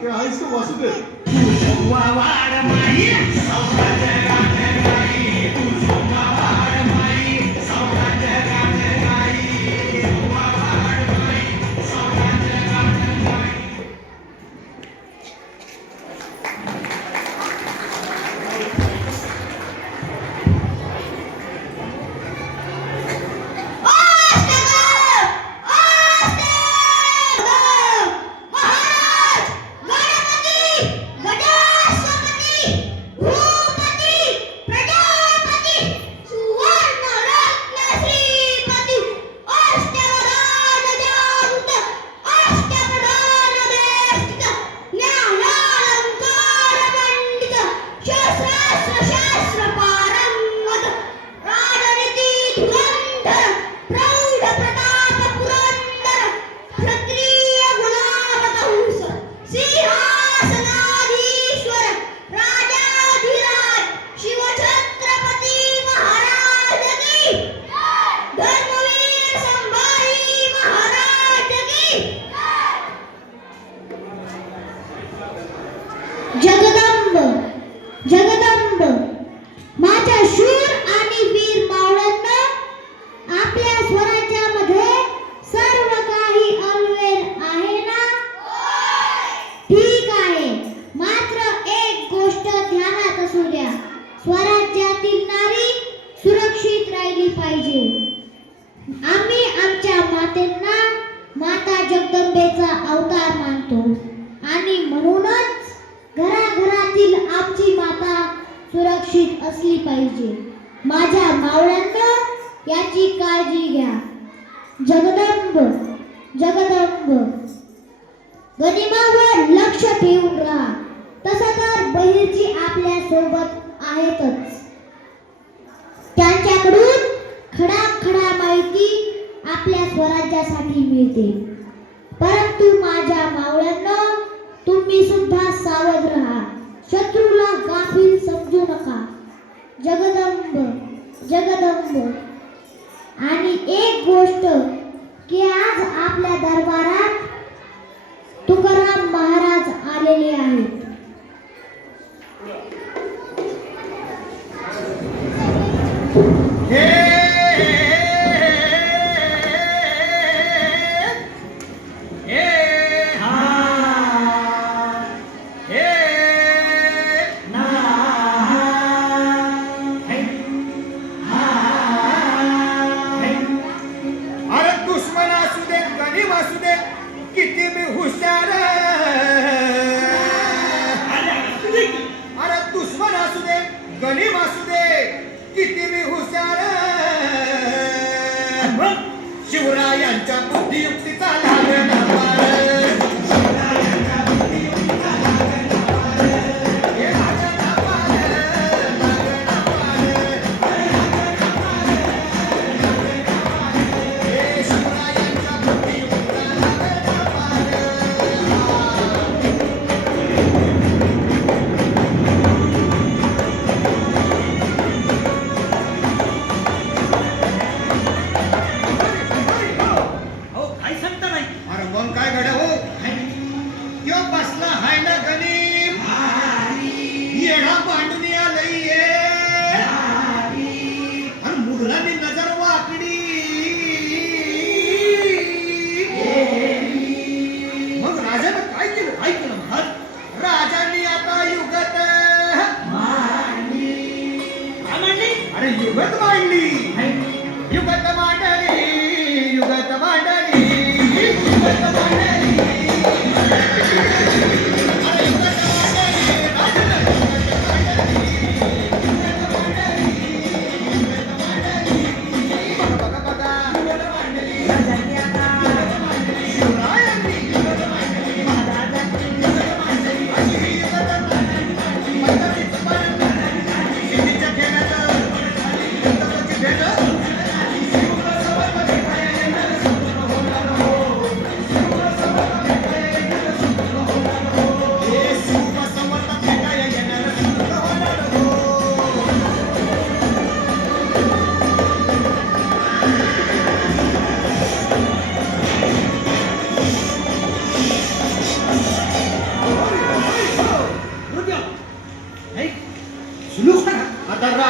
ते आहेस का वासुदेव? जगदंब जगदंब माझ्या शूर आणि वीर मावळ्यांना आपल्या स्वराज्यामध्ये सर्व काही अलवेर आहे ना? ठीक आहे, मात्र एक गोष्ट ध्यानात असू द्या, स्वराज्यातील नारी सुरक्षित राहिली पाहिजे. आम्ही आमच्या मातेंना माता जगदंबेचा अवतार मानतो आणि म्हणूनच घराघरातील आमची माता सुरक्षित असली पाहिजे. माझ्या मावळ्यांना याची काळजी घ्या. जगदंब जगदंब गनिमावर लक्ष ठेवून राहा. तसं तर बहिर्जी आपल्या सोबत आहेतच, त्यांच्याकडून खडा माहिती आपल्या स्वराज्यासाठी मिळते. परंतु माझ्या मावळ्यांना तुम्ही सुद्धा सावध राहा, शत्रूला गाफील समजू नका. जगदंब जगदंब आणि एक गोष्ट की आज आपल्या दरबारात तुकाराम महाराज आलेले आहेत. किती मी हुशार, अरे दुश्मन असू दे गनीम असू दे, किती मी हुशार. शिवरायांच्या बुद्धियुक्तीचा लागला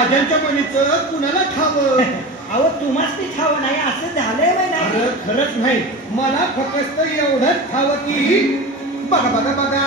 राजांच्या म्हणीचं कुणाला ठावं? अहो तुम्हाच ते ठाव नाही असं झालंय वय नाही अरे खरंच नाही, मला फक्त एवढंच ठावं की बघा बघा बघा